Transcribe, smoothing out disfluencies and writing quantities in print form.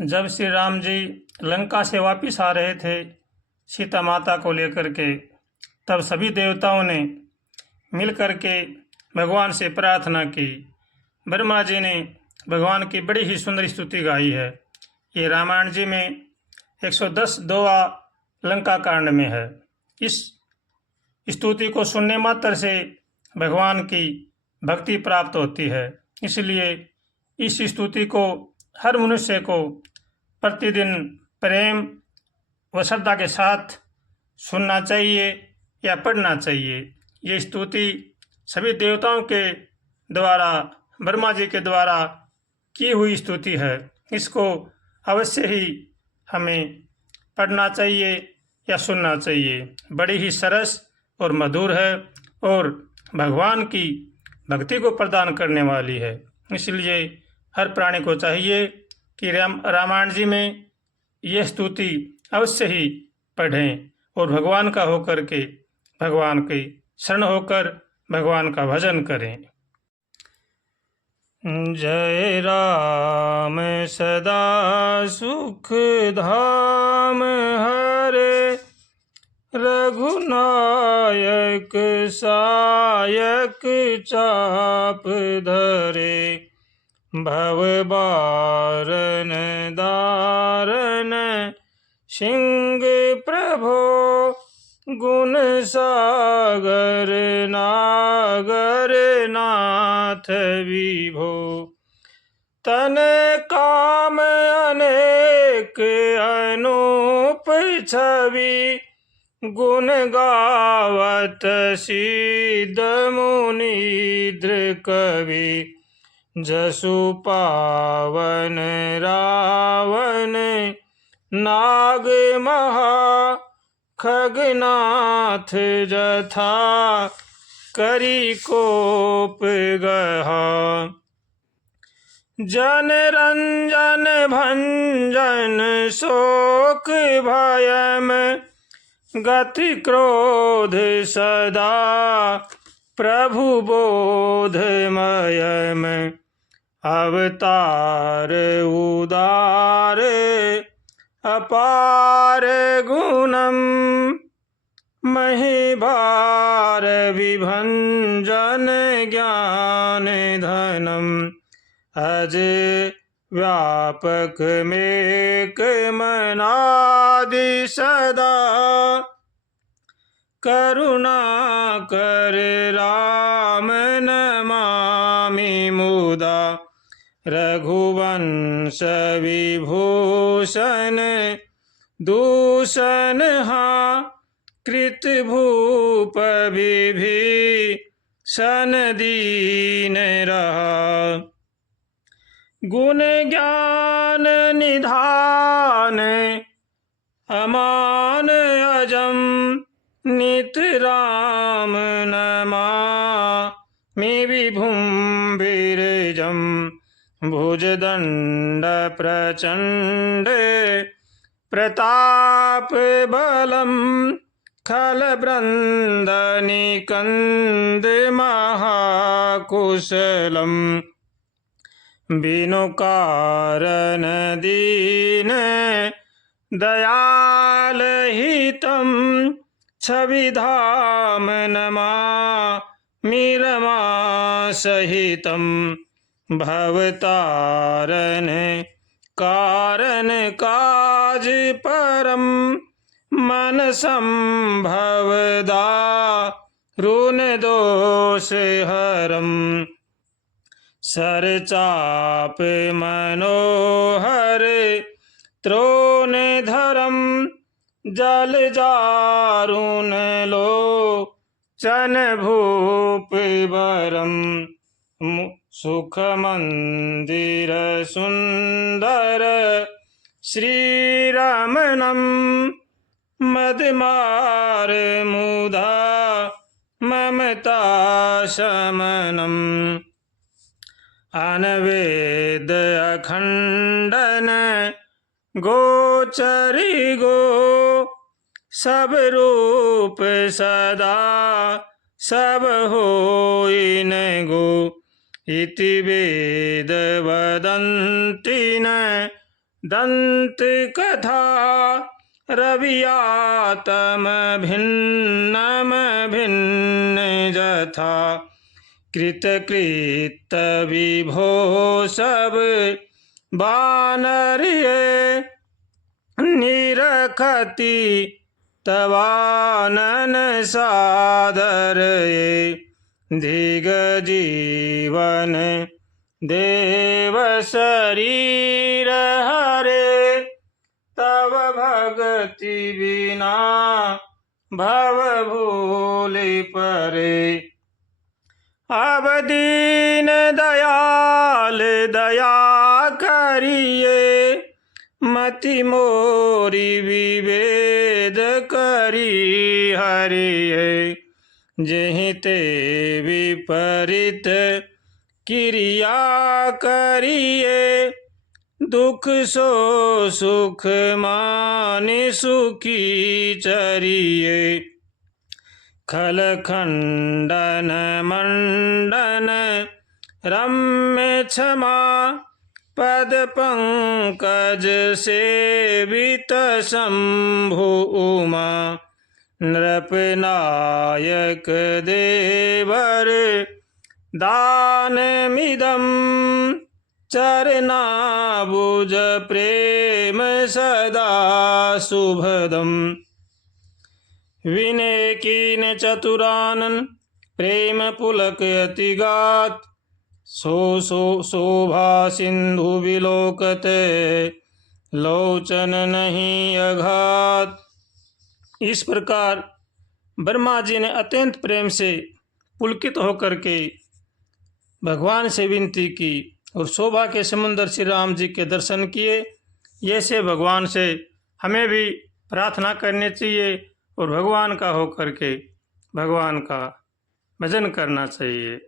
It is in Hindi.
जब श्री राम जी लंका से वापस आ रहे थे सीता माता को लेकर के, तब सभी देवताओं ने मिल कर के भगवान से प्रार्थना की। ब्रह्मा जी ने भगवान की बड़ी ही सुंदर स्तुति गाई है। ये रामायण जी में 110 दोहा लंका कांड में है। इस स्तुति को सुनने मात्र से भगवान की भक्ति प्राप्त होती है। इसलिए इस स्तुति को हर मनुष्य को प्रतिदिन प्रेम व श्रद्धा के साथ सुनना चाहिए या पढ़ना चाहिए। ये स्तुति सभी देवताओं के द्वारा, ब्रह्मा जी के द्वारा की हुई स्तुति है। इसको अवश्य ही हमें पढ़ना चाहिए या सुनना चाहिए। बड़ी ही सरस और मधुर है और भगवान की भक्ति को प्रदान करने वाली है। इसलिए हर प्राणी को चाहिए कि रामायण जी में यह स्तुति अवश्य ही पढ़ें और भगवान का होकर के, भगवान के शरण होकर भगवान का भजन करें। जय राम सदा सुख धाम हरे, रघुनायक सायक चाप धरे, भव बारन दारन सिंह प्रभो, गुण सागर नागर नाथ विभो, तन काम अनेक अनूप छवि, गुण गावत सिद्ध मुनीन्द्र कवि, जसु पावन रावण नाग महा, खगनाथ जथा करी कोप गहा, जन रंजन भंजन शोक भयम, गति क्रोध सदा प्रभु बोधमयम, अवतार उदार अपार गुणम, महिभार विभंजन ज्ञान धनम, अज व्यापक मेक मनादि सदा, करुणा कर राम नमामि मुदा, रघुवंश विभूषण दूषण हा, कृत भूप विभीषण दीन रहा, गुण ज्ञान निधान अमान अजम, नित राम नमामि विभुं विरजम, भुजदंड प्रचंड प्रताप बलम, खल ब्रंद निकंद महाकुशलम, बिनु कारण दीन दयाल हितम, छवि धाम नमामि रमा सहितम, भवतारण कारण काज परम, मन संभव दारुण दोष हरम, सर चाप मनोहर त्रोण धरम, जल जारुण लोचन भूप बरम, सुख मंदिर सुंदर श्री रमणम, मदमार मुदा ममता शमनम, अनवेद अखंडन गोचरी गो, सब रूप सदा सब होई न गो, इति वेद वदन्ति न दंत कथा रवियातम भिन्नम भिन्न जथा कृत कृत विभो सब बानर ये निरखति तवानन सादर ये दिग जीवन देव शरीर हरे तव भगति बिना भव भूलि परे अब दीन दयाल दया करिए मति मोरी विभेद करी हरिये जहीं ते विपरीत क्रिया करिए दुख सो सुख मानि सुखी चरिए खल खंडन मंडन रम्य क्षमा पद पंकज सेवित शंभु उमा नृपनायक देवर दानमिदं चरणाबुज प्रेम सदा शुभदम् विनय कीन चतुरानन प्रेम पुलक अतिगात शोभा सिंधु विलोकत लोचन नहीं अघात। इस प्रकार ब्रह्मा जी ने अत्यंत प्रेम से पुलकित होकर के भगवान से विनती की और शोभा के समुद्र श्री राम जी के दर्शन किए। ऐसे भगवान से हमें भी प्रार्थना करनी चाहिए और भगवान का होकर के भगवान का भजन करना चाहिए।